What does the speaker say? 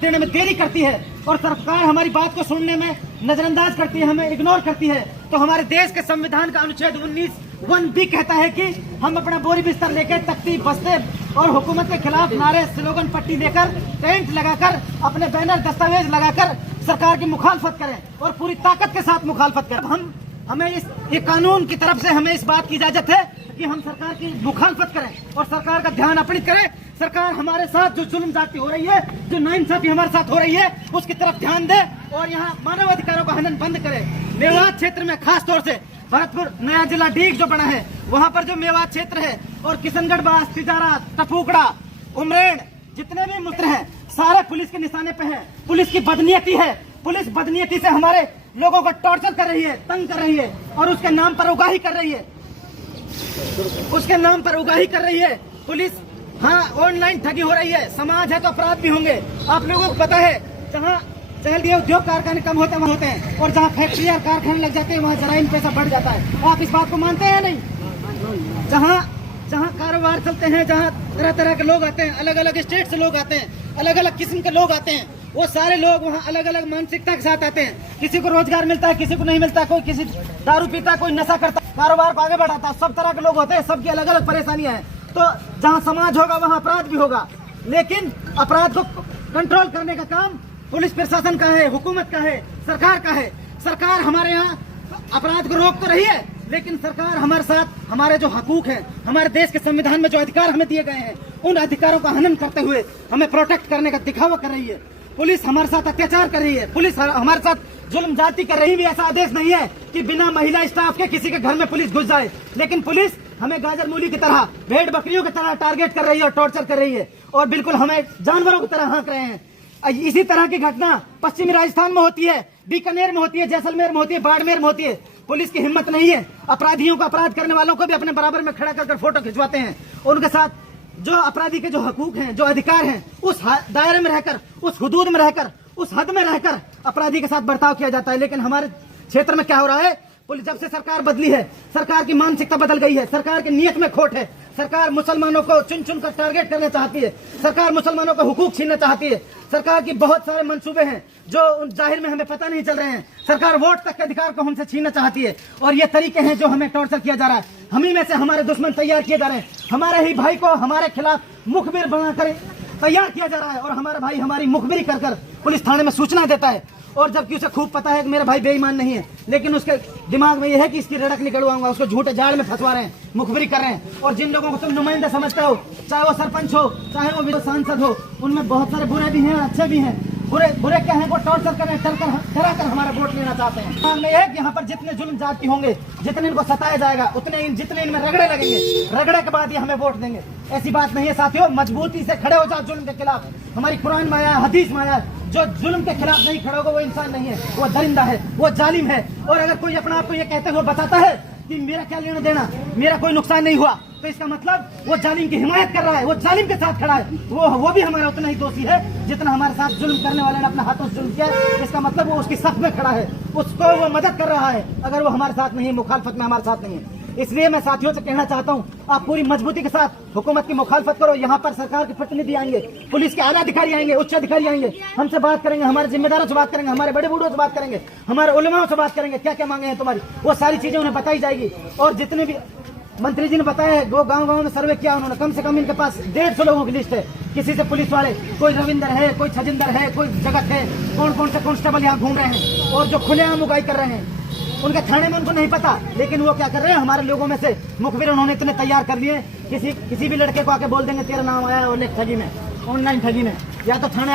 देने में देरी करती है और सरकार हमारी बात को सुनने में नजरअंदाज करती है, हमें इग्नोर करती है, तो हमारे देश के संविधान का अनुच्छेद 19(1) भी कहता है कि हम अपना बोरी बिस्तर लेकर तख्ती बस्ते और हुकूमत के खिलाफ नारे स्लोगन पट्टी लेकर टेंट लगाकर अपने बैनर दस्तावेज लगाकर सरकार की मुखालफत करें और पूरी ताकत के साथ मुखालफत करें। हमें ये कानून की तरफ से हमें इस बात की इजाजत है कि हम सरकार की मुखालफत करें और सरकार का ध्यान अपील करें। सरकार हमारे साथ जो जुल्म जाती हो रही है, जो नाइंसाफी हमारे साथ हो रही है, उसकी तरफ ध्यान दे और यहाँ मानव अधिकारों का हनन बंद करे। मेवात क्षेत्र में खास तौर से भरतपुर नया जिला डीग जो बना है, वहाँ पर जो मेवात क्षेत्र है और किशनगढ़ बास, तिजारा, टपूकड़ा, उमरेण, जितने भी मुद्दे हैं सारे पुलिस के निशाने पे है। पुलिस की बदनीयती है, पुलिस बदनीयती से हमारे लोगों को टॉर्चर कर रही है, तंग कर रही है और उसके नाम पर उगाही कर रही है, उसके नाम पर उगाही कर रही है पुलिस। हाँ, ऑनलाइन ठगी हो रही है, समाज है तो अपराध भी होंगे। आप लोगों को पता है जहाँ चल दिए उद्योग कारखाने कम होते हैं और जहाँ फैक्ट्री और कारखाने लग जाते हैं वहाँ जराइम पैसा बढ़ जाता है। आप इस बात को मानते हैं नहीं? जहाँ कारोबार चलते हैं, जहाँ तरह तरह के लोग आते हैं, अलग अलग स्टेट से लोग आते हैं, अलग अलग किस्म के लोग आते हैं, वो सारे लोग वहाँ अलग अलग मानसिकता के साथ आते हैं। किसी को रोजगार मिलता है, किसी को नहीं मिलता, कोई किसी दारू पीता, कोई नशा करता, कारोबार को आगे बढ़ाता है। सब तरह के लोग होते हैं, सबकी अलग अलग परेशानियां हैं। तो जहाँ समाज होगा वहाँ अपराध भी होगा, लेकिन अपराध को कंट्रोल करने का काम पुलिस प्रशासन का है, हुकूमत का है, सरकार का है। सरकार हमारे यहाँ अपराध को रोक तो रही है, लेकिन सरकार हमारे साथ हमारे जो हकूक हैं, हमारे देश के संविधान में जो अधिकार हमें दिए गए हैं, उन अधिकारों का हनन करते हुए हमें प्रोटेक्ट करने का दिखावा कर रही है। पुलिस हमारे साथ अत्याचार कर रही है, पुलिस हमारे साथ जुल्म जाती कर रही भी। ऐसा आदेश नहीं है कि बिना महिला स्टाफ के किसी के घर में पुलिस घुस जाए, लेकिन पुलिस हमें गाजर मूली की तरह, भेड़ बकरियों की तरह टारगेट कर रही है और टॉर्चर कर रही है और बिल्कुल हमें जानवरों की तरह हाँक रहे हैं। इसी तरह की घटना पश्चिमी राजस्थान में होती है, बीकानेर में होती है, जैसलमेर में होती है, बाड़मेर में होती है। पुलिस की हिम्मत नहीं है, अपराधियों को, अपराध करने वालों को भी अपने बराबर में खड़ा कर फोटो खिंचवाते हैं। उनके साथ जो अपराधी के जो हकूक हैं, जो अधिकार हैं, उस दायरे में रहकर, उस हुदूद में रहकर, उस हद में रहकर अपराधी के साथ बर्ताव किया जाता है। लेकिन हमारे क्षेत्र में क्या हो रहा है? पुलिस जब से सरकार बदली है, सरकार की मानसिकता बदल गई है, सरकार की नीयत में खोट है। सरकार मुसलमानों को चुन चुन कर टारगेट करना चाहती है, सरकार मुसलमानों का हुकूक छीनना चाहती है। सरकार की बहुत सारे मंसूबे हैं जो जाहिर में हमें पता नहीं चल रहे हैं। सरकार वोट तक के अधिकार को हमसे छीनना चाहती है और ये तरीके हैं जो हमें टॉर्चर किया जा रहा है। हम ही में से हमारे दुश्मन तैयार किए जा रहे हैं, हमारे ही भाई को हमारे खिलाफ मुखबिर बनाकर तैयार किया जा रहा है और हमारा भाई हमारी मुखबिरी कर पुलिस थाने में सूचना देता है। और जबकि उसे खूब पता है कि मेरा भाई बेईमान नहीं है, लेकिन उसके दिमाग में यह है कि इसकी रड़क निकलवाऊंगा, उसको झूठे जाल में फंसवा रहे हैं, मुखबिरी कर रहे हैं। और जिन लोगों को तुम नुमाइंदा समझते हो, चाहे वो सरपंच हो, चाहे वो सांसद हो, उनमें बहुत सारे बुरे भी हैं, अच्छे भी हैं। बुरे क्या है? वो टॉर्चर डरा कर हमारा वोट लेना चाहते हैं। मामला यह है कि यहाँ पर जितने जुल्म जाती होंगे, जितने इनको सताया जाएगा, जितने इनमें रगड़े लगेंगे, रगड़े के बाद ये हमें वोट देंगे। ऐसी बात नहीं है साथियों, मजबूती से खड़े हो जाओ जुल्म के खिलाफ। हमारी कुरान में आया, हदीस में आया, जो जुल्म के खिलाफ नहीं खड़ा होगा वो इंसान नहीं है, वो दरिंदा है, वो जालिम है। और अगर कोई अपना आपको ये कहते हुए बताता है कि मेरा क्या लेना देना, मेरा कोई नुकसान नहीं हुआ, तो इसका मतलब वो जालिम की हिमायत कर रहा है, वो जालिम के साथ खड़ा है। वो भी हमारा उतना ही दोषी है जितना हमारे साथ जुल्म करने वाले ने अपने हाथों से जुल्म किया है। इसका मतलब वो उसकी सफ में खड़ा है, उसको वो मदद कर रहा है, अगर वो हमारे साथ नहीं है, मुखालफत में हमारे साथ नहीं है। इसलिए मैं साथियों से कहना चाहता हूँ, आप पूरी मजबूती के साथ हुकूमत की मुखालफत करो। यहाँ पर सरकार के प्रतिनिधि आएंगे, पुलिस के आला अधिकारी आएंगे, उच्च अधिकारी आएंगे, हमसे बात करेंगे, हमारे जिम्मेदारों से बात करेंगे, हमारे बड़े बूढ़ों से बात करेंगे, हमारे उलमाओं से बात करेंगे, क्या क्या मांगे हैं तुम्हारी, वो सारी चीजें उन्हें बताई जाएगी। और जितने भी मंत्री जी ने बताया है, वो गांव में सर्वे किया उन्होंने, कम से कम इनके पास 150 लोगों की लिस्ट है। किसी से पुलिस वाले, कोई रविंदर है, कोई छजिंदर है, कोई जगत है, कौन कौन से कांस्टेबल यहाँ घूम रहे हैं और जो खुलेआम उगाई कर रहे हैं। उनके थाने में उनको नहीं पता, लेकिन वो क्या कर रहे हैं, हमारे लोगों में से मुखबिर उन्होंने इतने तैयार कर लिए, किसी भी लड़के को आके बोल देंगे तेरा नाम आया है ठगी में, ऑनलाइन ठगी में, या तो थाने